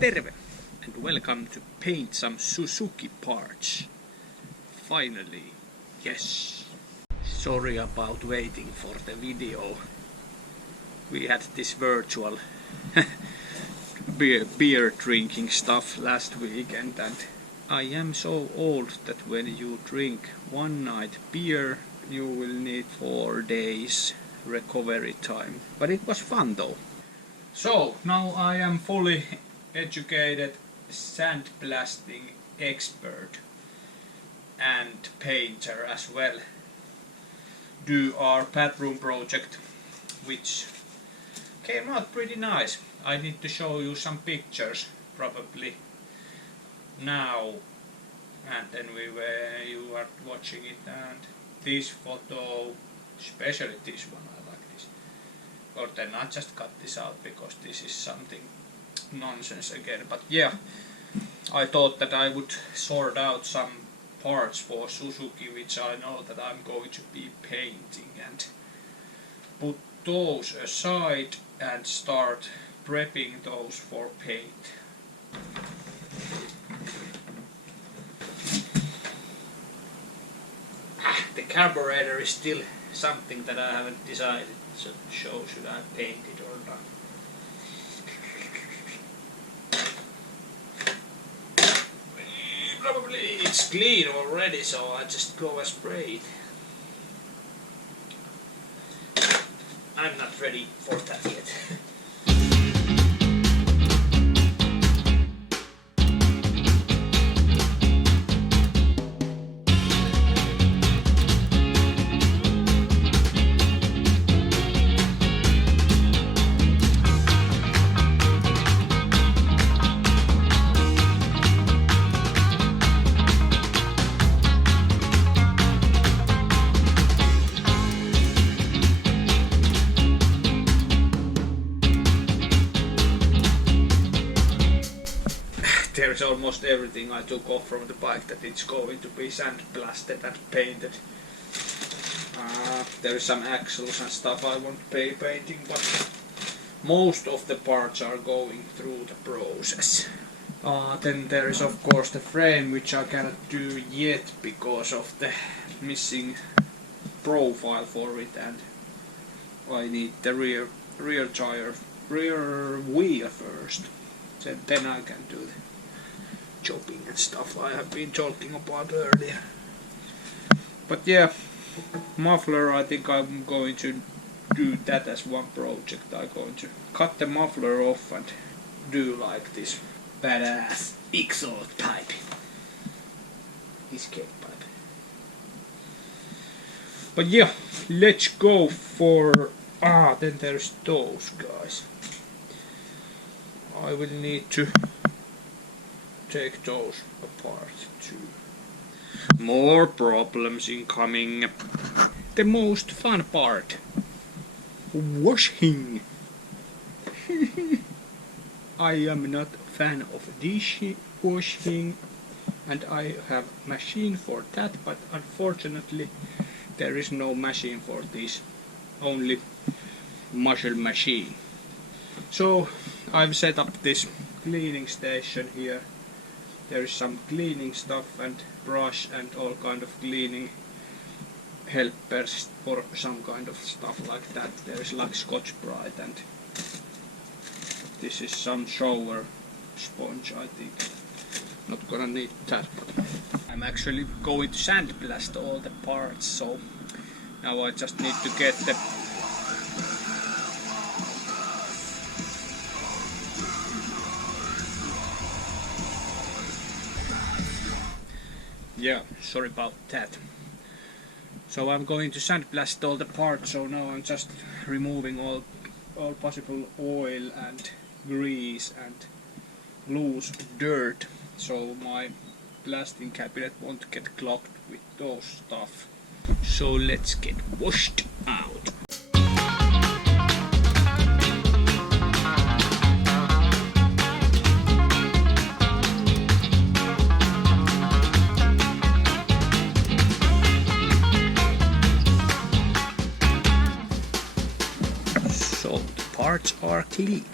Terve and welcome to paint some Suzuki parts. Finally, yes. Sorry about waiting for the video. We had this virtual beer drinking stuff last weekend, and I am so old that when you drink one night beer you will need 4 days recovery time. But it was fun though. So now I am fully educated sandblasting expert and painter as well. Do our bathroom project, which came out pretty nice. I need to show you some pictures probably now, and then you are watching it, and this photo, especially this one, I like this. Or then I just cut this out because this is something nonsense again. But yeah, I thought that I would sort out some parts for Suzuki which I know that I'm going to be painting, and put those aside and start prepping those for paint. The carburetor is still something that I haven't decided, so should I paint it or not. Probably it's clean already, so I just go and spray it. I'm not ready for that yet. There's almost everything I took off from the bike that it's going to be sandblasted and painted. There is some axles and stuff I won't be painting, but most of the parts are going through the process. Then there is of course the frame, which I cannot do yet because of the missing profile for it, and I need the rear wheel first. Then I can do the chopping and stuff I have been talking about earlier. But yeah, muffler, I think I'm going to do that as one project. I'm going to cut the muffler off and do like this badass exhaust pipe, escape pipe. But yeah, let's go for then there's those guys. I will need to take those apart too. More problems incoming. The most fun part, washing. I am not a fan of dish washing, and I have machine for that, but unfortunately there is no machine for this, only muscle machine. So I've set up this cleaning station here. There is some cleaning stuff and brush and all kind of cleaning helpers for some kind of stuff like that. There is like Scotch-Brite, and this is some shower sponge, I think. Not gonna need that, but I'm actually going to sandblast all the parts, so now I just need to get the sorry about that. So I'm going to sandblast all the parts, so now I'm just removing all possible oil and grease and loose dirt, so my blasting cabinet won't get clogged with those stuff. So let's get washed out. parts are clean.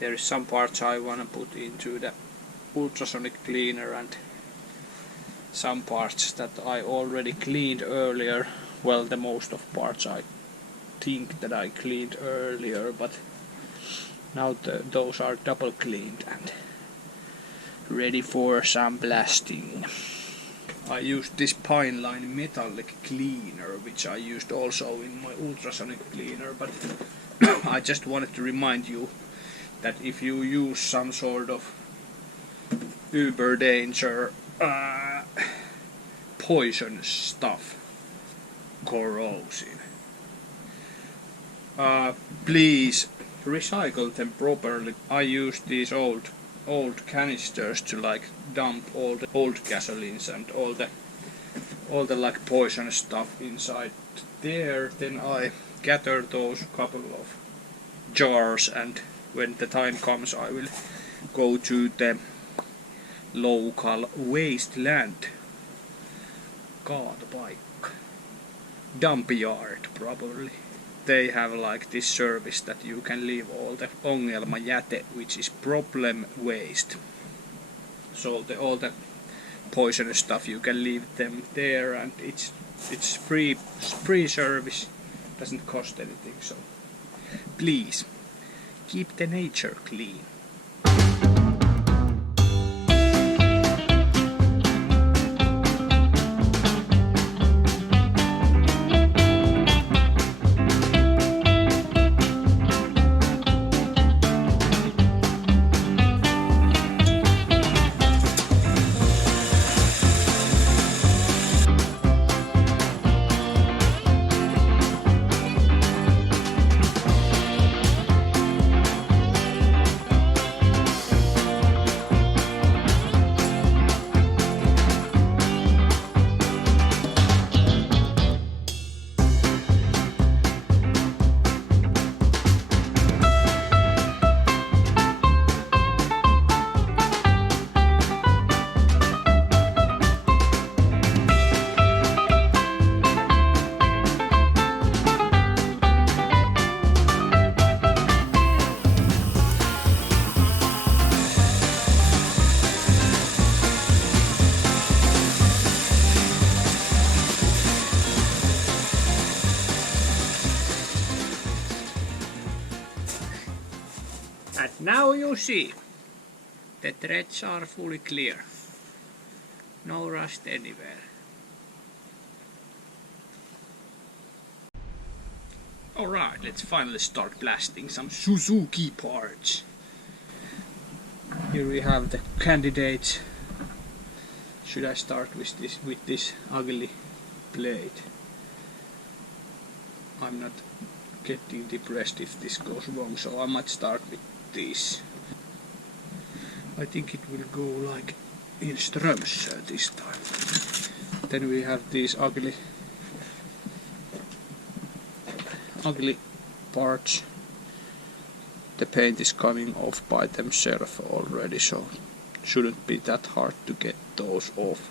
there is some parts I wanna put into the ultrasonic cleaner and some parts that I already cleaned earlier. Well, the most of parts I think that I cleaned earlier, but now those are double cleaned and ready for some blasting. I used this Pine Line metallic cleaner, which I used also in my ultrasonic cleaner, but I just wanted to remind you that if you use some sort of uber danger poison stuff, corrosive, please recycle them properly. I use these old canisters to like dump all the old gasolines and all the like poison stuff inside there. Then I gather those couple of jars, and when the time comes I will go to the local wasteland kaatopaikka, dump yard probably. They have like this service that you can leave all the ongelmajäte, which is problem waste. So all the poisonous stuff you can leave them there, and it's free service, doesn't cost anything. So please keep the nature clean. And now you see, the threads are fully clear. No rust anywhere. Alright, let's finally start blasting some Suzuki parts. Here we have the candidates. Should I start with this ugly blade? I'm not getting depressed if this goes wrong, so I might start with this. I think it will go like in Strömsö this time. Then we have these ugly parts. The paint is coming off by themselves already, so shouldn't be that hard to get those off.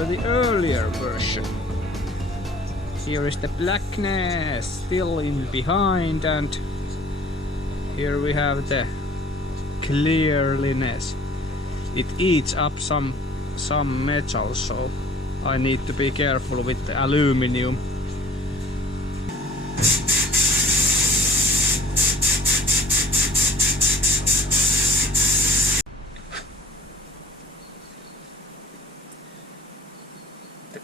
The earlier version. Here is the blackness still in behind, and here we have the clearliness. It eats up some metal, so I need to be careful with the aluminium.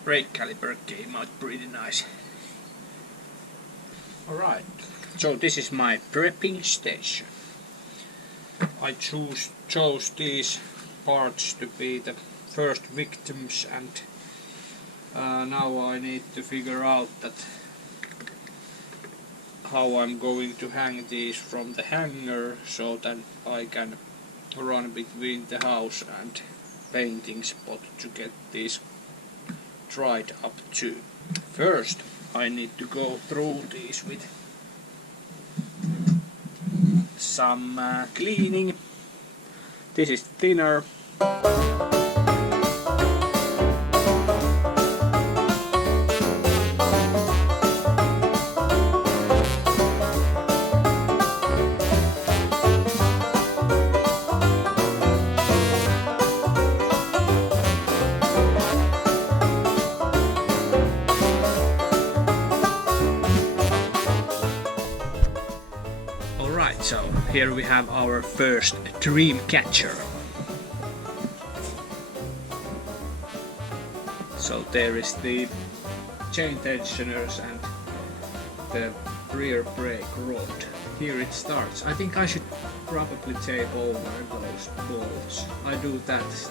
brake caliper came out pretty nice. Alright, so this is my prepping station. I chose these parts to be the first victims, and now I need to figure out that how I'm going to hang these from the hanger so that I can run between the house and painting spot to get these dried up too. First I need to go through these with some cleaning. This is thinner. Alright, so here we have our first dream catcher. So there is the chain tensioners and the rear brake rod. Here it starts. I think I should probably tape over those bolts. I do that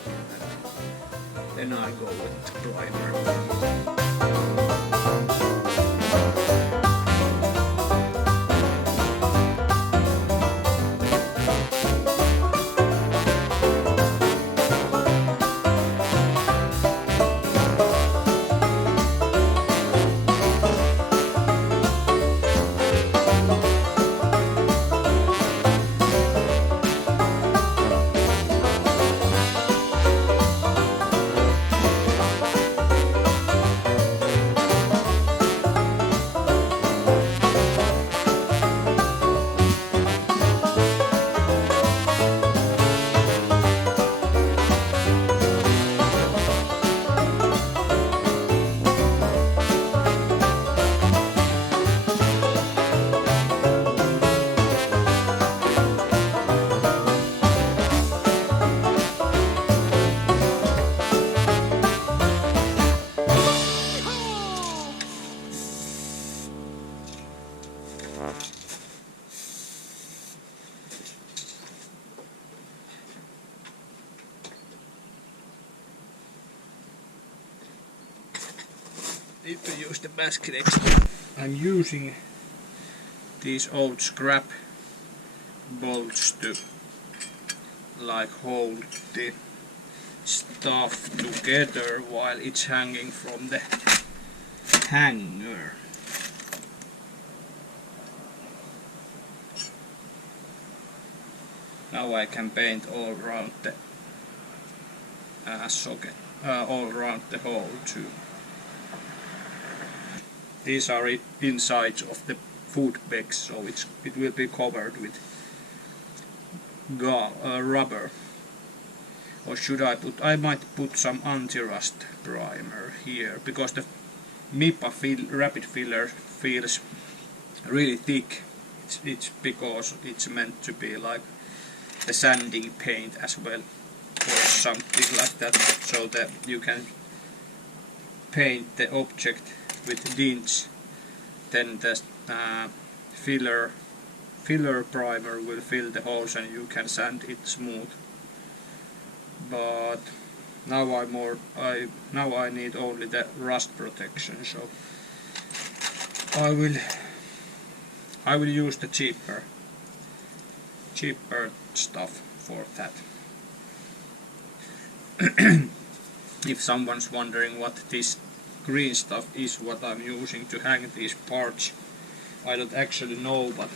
and then I go with the primer. Need to use the basket next. I'm using these old scrap bolts to like hold the stuff together while it's hanging from the hanger. Now I can paint all around the socket, all around the hole too. These are insides of the foot pegs, so it will be covered with rubber. Or should I put? I might put some anti-rust primer here, because the MIPA rapid filler feels really thick. It's because it's meant to be like the sanding paint as well, or something like that, so that you can paint the object with dints. Then the filler primer will fill the holes and you can sand it smooth. But now I need only the rust protection, so I will use the cheaper stuff for that. If someone's wondering what this green stuff is, what I'm using to hang these parts, I don't actually know, but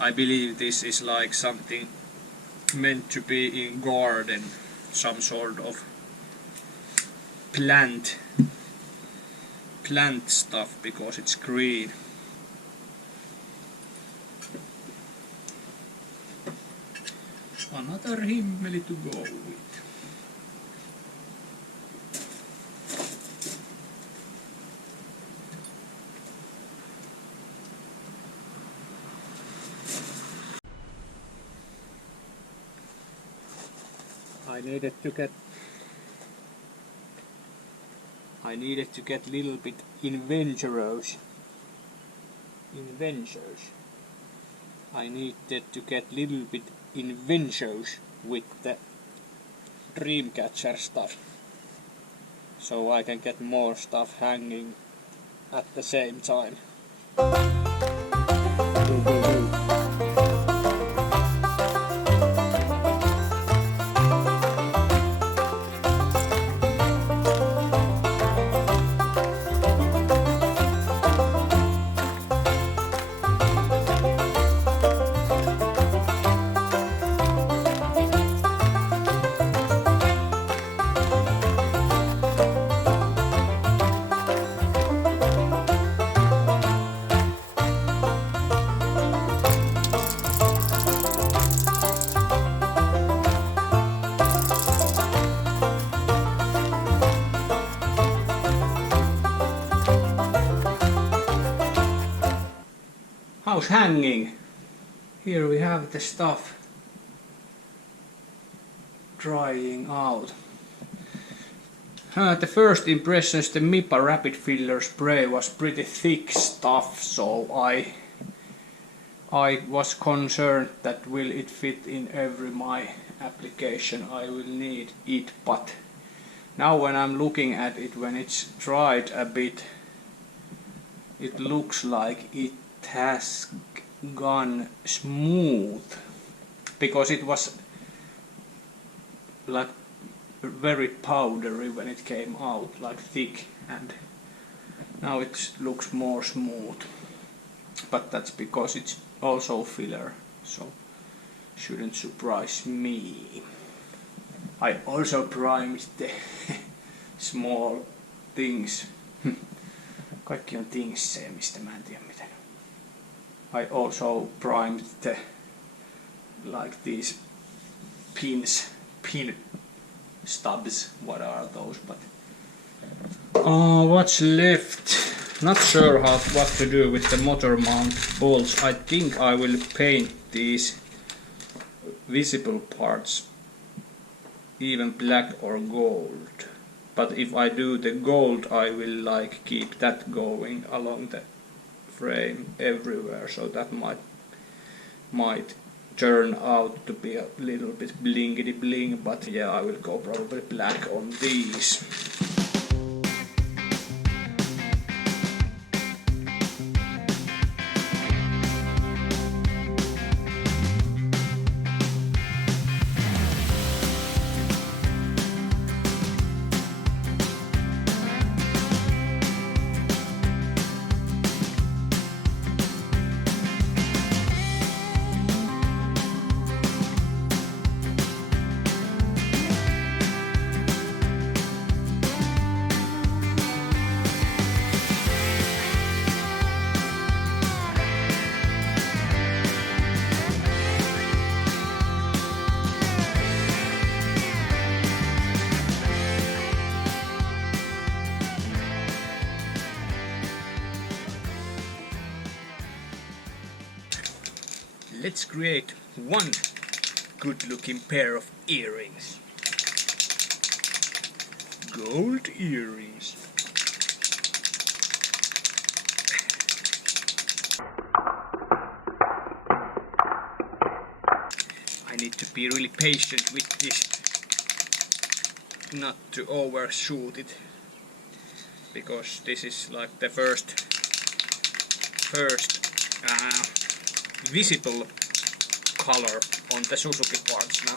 I believe this is like something meant to be in garden, some sort of plant stuff, because it's green. Another himmeli to go with. I needed to get little bit adventurous. I needed to get little bit adventurous with the Dreamcatcher stuff, so I can get more stuff hanging at the same time. How's hanging? Here we have the stuff drying out. The first impressions, the MIPA rapid filler spray was pretty thick stuff, so I was concerned that will it fit in every my application. I will need it, but now when I'm looking at it, when it's dried a bit, it looks like it has gone smooth, because it was like very powdery when it came out, like thick, and now it looks more smooth. But that's because it's also filler, so shouldn't surprise me. I also primed the small things. Kaikki on thingsejä, mistä mä en tiedä miten. I also primed the like these pin stubs. What are those? But what's left? Not sure what to do with the motor mount bolts. I think I will paint these visible parts even black or gold. But if I do the gold, I will like keep that going along the frame everywhere, so that might turn out to be a little bit blingity bling, but yeah, I will go probably black on these. Let's create one good looking pair of earrings. Gold earrings. I need to be really patient with this, not to overshoot it, because this is like the first visible color on the Suzuki parts now.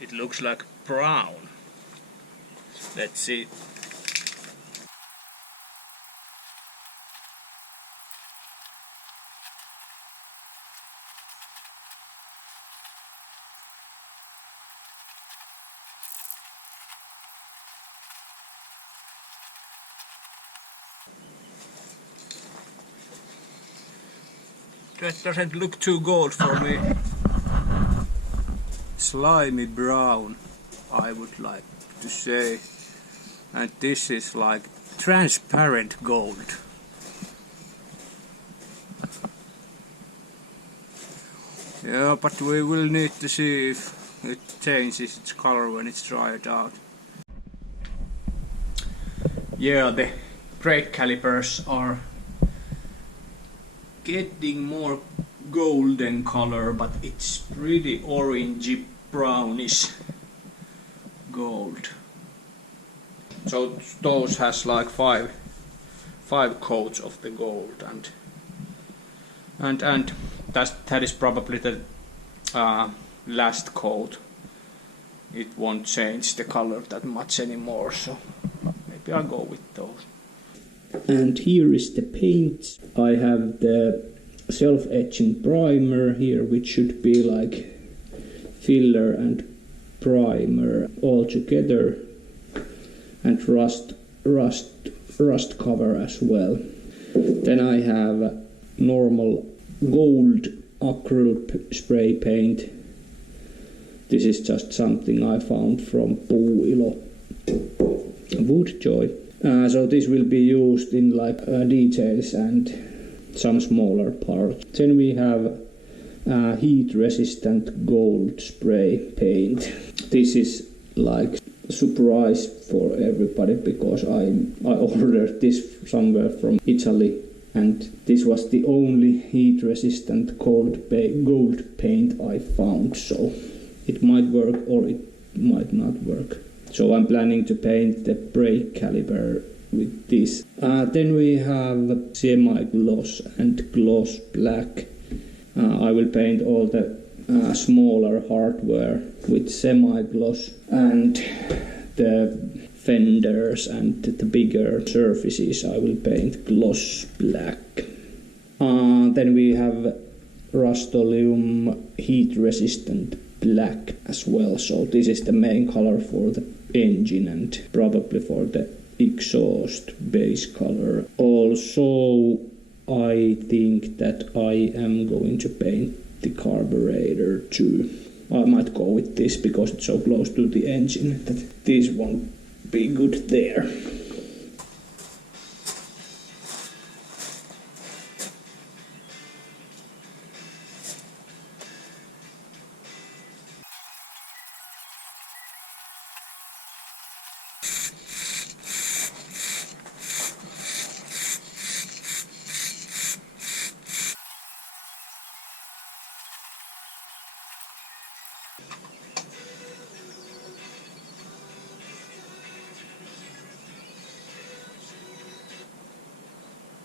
It looks like brown. Let's see. That doesn't look too gold for me. slimy brown, I would like to say, and this is like transparent gold. Yeah, but we will need to see if it changes its color when it's dried out. Yeah, the brake calipers are getting more golden color, but it's pretty orangey brownish gold. So those has like five coats of the gold, and that is probably the last coat. It won't change the color that much anymore, so maybe I'll go with those. And here is the paint. I have the self-etching primer here, which should be like filler and primer all together, and rust cover as well. Then I have normal gold acrylic spray paint. This is just something I found from Puuilo Woodjoy. So this will be used in like details and some smaller parts. Then we have heat resistant gold spray paint. This is like a surprise for everybody because I ordered this somewhere from Italy, and this was the only heat resistant gold paint I found, so it might work or it might not work. So I'm planning to paint the brake caliper with this. Then we have semi-gloss and gloss black. I will paint all the smaller hardware with semi-gloss, and the fenders and the bigger surfaces I will paint gloss black. Then we have Rust-Oleum heat resistant black as well, so this is the main color for the engine and probably for the exhaust base color. Also, I think that I am going to paint the carburetor too. I might go with this because it's so close to the engine that this won't be good there.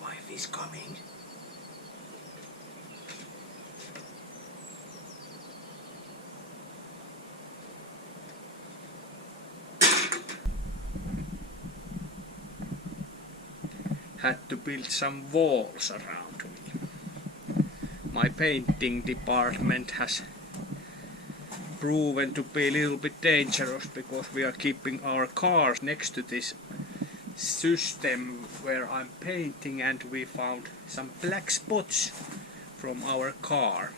Wife is coming. Had to build some walls around me. My painting department has proven to be a little bit dangerous because we are keeping our cars next to this system where I'm painting, and we found some black spots from our car.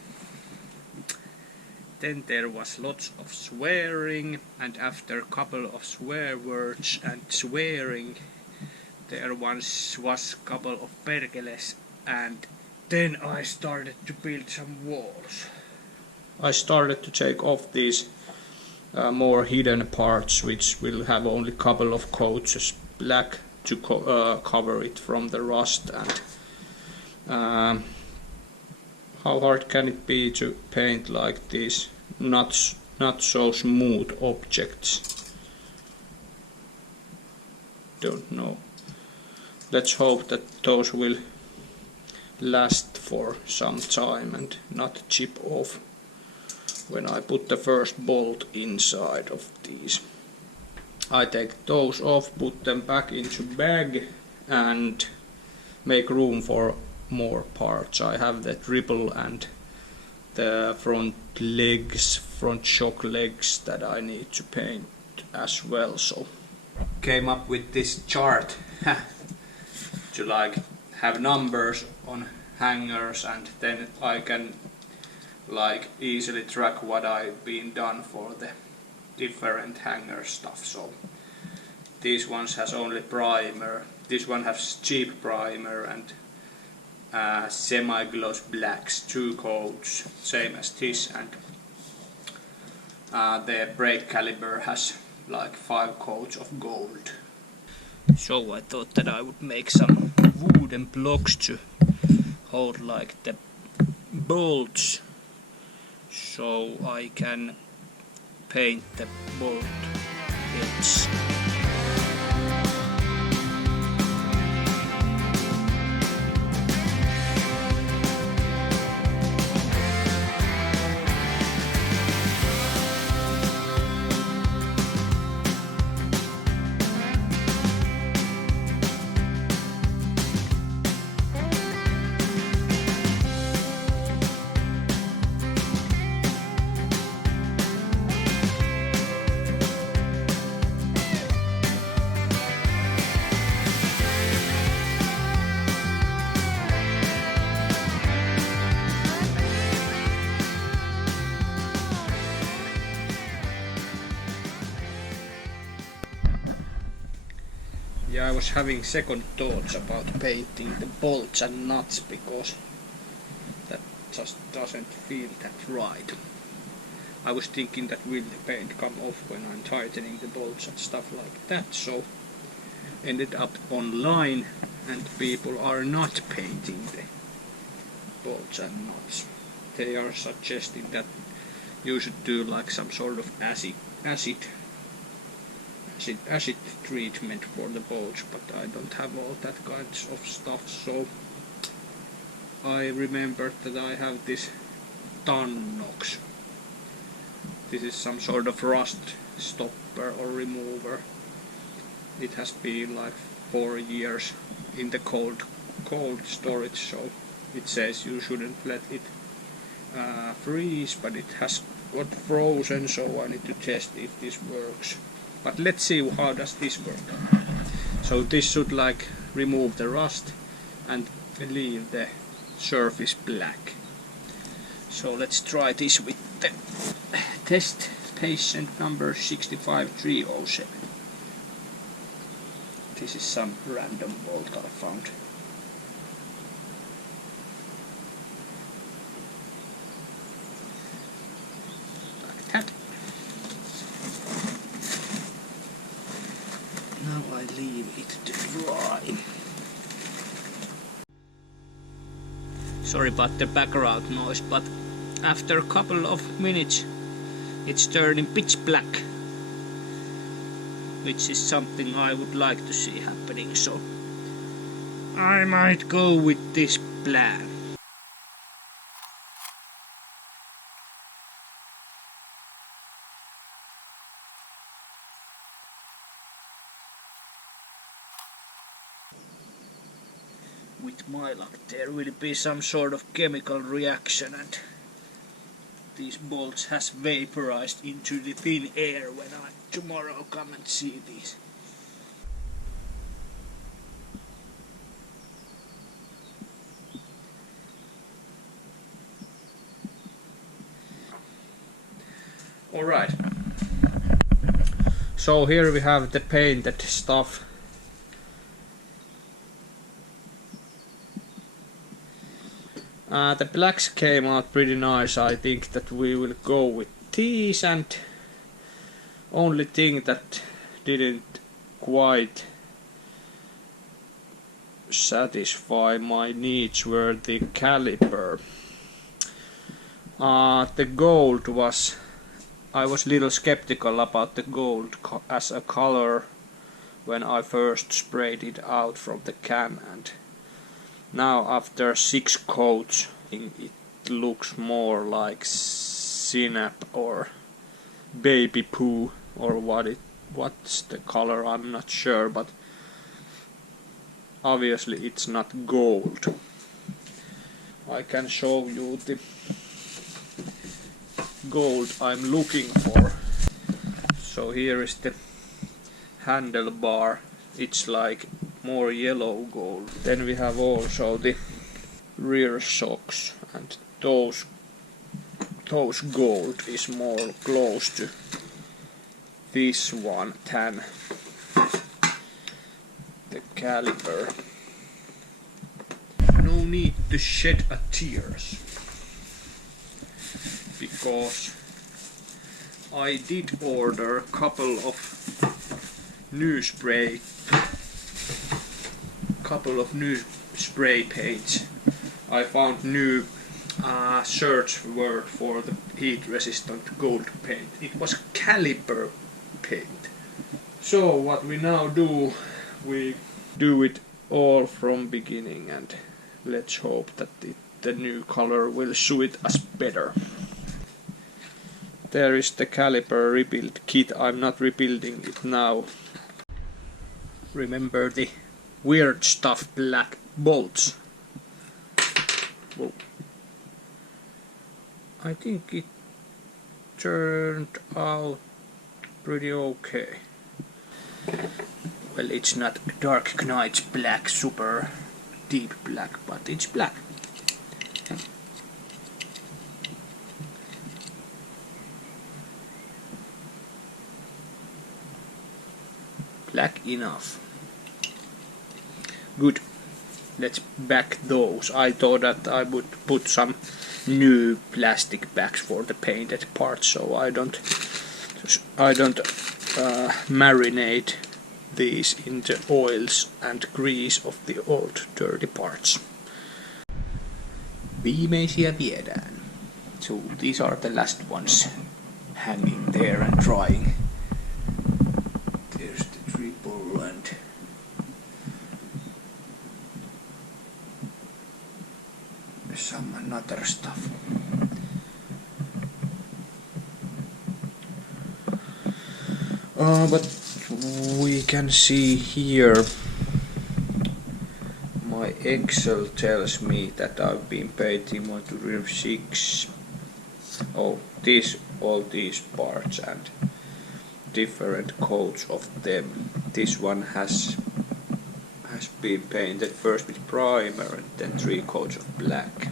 Then there was lots of swearing, and after a couple of swear words and swearing, there was a couple of perkeles, and then I started to build some walls. I started to take off these more hidden parts, which will have only a couple of coats of black to cover it from the rust. And how hard can it be to paint like these not so smooth objects? Don't know. Let's hope that those will last for some time and not chip off when I put the first bolt inside of these. I take those off, put them back into bag and make room for more parts. I have the triple and the front shock legs that I need to paint as well. So came up with this chart to like have numbers on hangers, and then I can like easily track what I've been done for the different hanger stuff. So these ones has only primer, this one has cheap primer and semi-gloss blacks, 2 coats, same as this, and the brake caliber has like 5 coats of gold. So I thought that I would make some wooden blocks to hold like the bolts, so I can paint the bolt bits. Yeah, I was having second thoughts about painting the bolts and nuts because that just doesn't feel that right. I was thinking that will the paint come off when I'm tightening the bolts and stuff like that, so ended up online and people are not painting the bolts and nuts. They are suggesting that you should do like some sort of acid treatment for the bolts, but I don't have all that kinds of stuff, so I remembered that I have this Tannox. This is some sort of rust stopper or remover. It has been like 4 years in the cold storage, so it says you shouldn't let it freeze, but it has got frozen, so I need to test if this works. But let's see how does this work. So this should like remove the rust and leave the surface black. So let's try this with the test patient number 65307. This is some random bolt I found. Like that. Now I leave it to dry. Sorry about the background noise, but after a couple of minutes it's turning pitch black, which is something I would like to see happening, so I might go with this plan. With my luck there will be some sort of chemical reaction and these bolts has vaporized into the thin air when I tomorrow come and see these. Alright, so here we have the painted stuff. The blacks came out pretty nice. I think that we will go with these, and only thing that didn't quite satisfy my needs were the caliper. The gold was, I was a little skeptical about the gold as a color when I first sprayed it out from the can, and now after 6 coats it looks more like synap or baby poo or what's the color, I'm not sure, but obviously it's not gold. I can show you the gold I'm looking for. So here is the handlebar, it's like more yellow gold. Then we have also the rear shocks, and those those gold is more close to this one than the caliper. No need to shed a tears, because I did order a couple of new spray paints. I found new search word for the heat resistant gold paint. It was caliper paint. So what we now do, we do it all from beginning, and let's hope that the new color will suit us better. There is the caliper rebuild kit. I'm not rebuilding it now. Remember the weird stuff black bolts. Whoa. I think it turned out pretty okay. Well, it's not Dark Knight's black, super deep black, but it's black. Black enough. Good. Let's back those. I thought that I would put some new plastic bags for the painted parts, so I don't marinate these in the oils and grease of the old dirty parts. Viimeisiä viedään. So these are the last ones hanging there and drying. There's the triple and some another stuff. But we can see here my Excel tells me that I've been painting 1, 2, 3, 6. Oh, all these parts and different coats of them. This one has been painted first with primer and then 3 coats of black.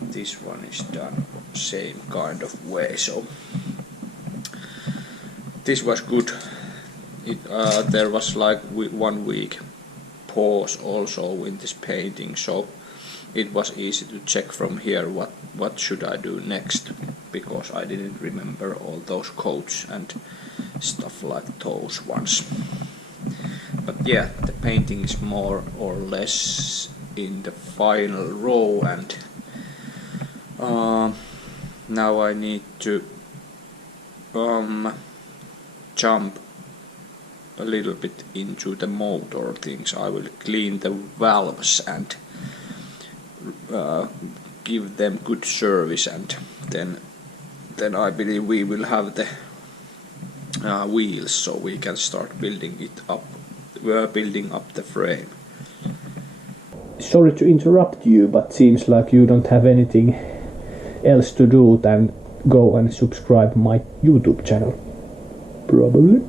This one is done same kind of way, so this was good. There was like 1 week pause also in this painting, so it was easy to check from here what should I do next, because I didn't remember all those coats and stuff like those ones. But yeah, the painting is more or less in the final row, and now I need to jump a little bit into the motor things. I will clean the valves and give them good service, and then I believe we will have the wheels, so we can start building up the frame. Sorry to interrupt you, but seems like you don't have anything else to do than go and subscribe my YouTube channel. Probably.